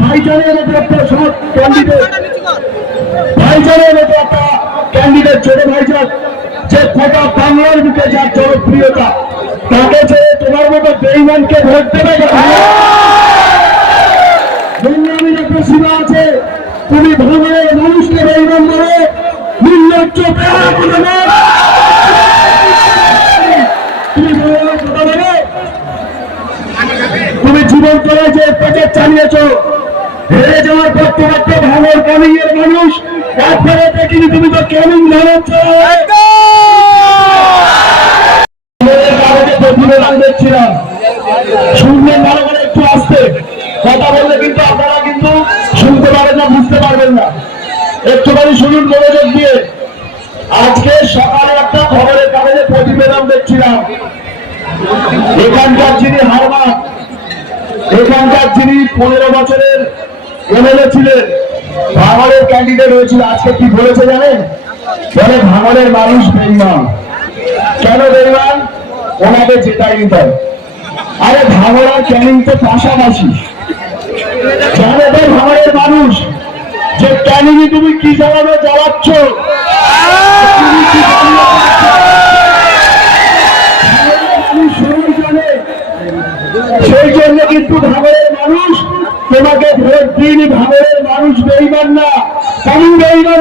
ভাইজানের মতো একটা সৎ ক্যান্ডিডেট, ভাইজানের মতো একটা ক্যান্ডিডেট, ছোট ভাইজান, যে গোটা বাংলার বুকে যার জনপ্রিয়তা, তাকে যে তোমার মতো বেঈমানকে ভোট দেবে নোংরামির একটা সীমা আছে। তুমি ভাঙনের মানুষকে বেঈমান বলো, নির্লজ্জ বেহায়া কথা বলো। তুমি জীবন করে যে প্যাকেট চালিয়েছ, হেরে যাওয়ার পর তোমার তো ভাঙর ক্যানিংয়ের মানুষ একবারে দেখিনি। তুমি তো ক্যানিং ধরাচ্ছ। প্রতিবেদন দেখছিলাম, শুনবেন ভালো করে, একটু আসতে কথা বললে কিন্তু আপনারা কিন্তু শুনতে পারেন না, বুঝতে পারবেন না। একটুখানি শুনুন মনোযোগ দিয়ে। আজকে সকালে একটা খবরের কাগজে প্রতিবেদন দেখছিলাম, এখানকার যিনি হারমান, এখানকার যিনি 15 বছরের এমএলএ ছিলেন, ভাঙড়ের ক্যান্ডিডেট হয়েছিল, আজকে কি বলেছে জানেন? বলে ভাঙড়ের মানুষ বেঈমান। কেন বেঈমান? ওনাকে জেতাই নিতে হবে। আরে ভাঙড় আর ক্যানিং তো পাশাপাশি। জানে তো ভাঙড়ের মানুষ যে ক্যানিং তুমি কি জ্বালানো জ্বালাচ্ছ, সেই জন্য কিন্তু ভাঙড়ের মানুষ তোমাকে ভোট দিইনি। ভাঙড়ের মানুষ বেঈমান না, আমি বেঈমান।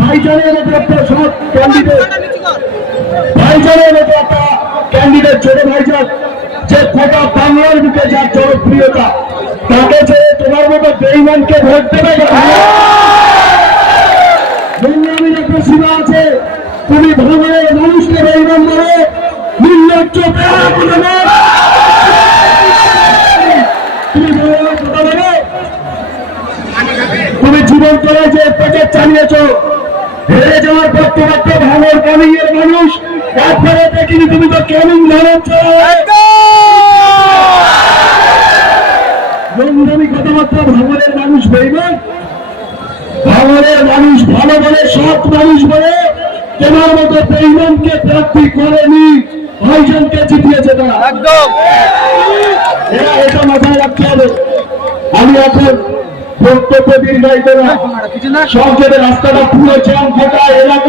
ভাইজানের মতো একটা সৎ ক্যান্ডিডেট, ভাইজানের মতো একটা ক্যান্ডিডেট, ছোট ভাইজান, যে গোটা বাংলার বুকে যার জনপ্রিয়তা, তাকে যে তোমার মতো বেঈমানকে ভোট দেবে নোংরামির একটা সীমা আছে। তুমি ভাঙনের মানুষকে বেঈমান বলো, নির্লজ্জ বেহায়া কথা বলো। তুমি জীবন করে যে প্যাকেট চালিয়েছ, হেরে যাওয়ার পর তোমার তো ভাঙর ক্যানিংয়ের মানুষ একবারে দেখিনি। তুমি তো ক্যানিং ধরাচ্ছ। নোংরামি কথাবার্তা। ভাঙরের মানুষ বেঈমান, ভাঙরের মানুষ ভালো বলে, সৎ মানুষ বলে তোমার মতো বেঈমানকে প্রার্থী করেনি, ভাইজানকে জিতিয়েছে তারা। একদম এটা মাথায় রাখতে হবে। আমি এখন বক্তব্য দীর্ঘায়িত না, সব জায়গায় রাস্তাটা পুরো জ্যাম, গোটা এলাকা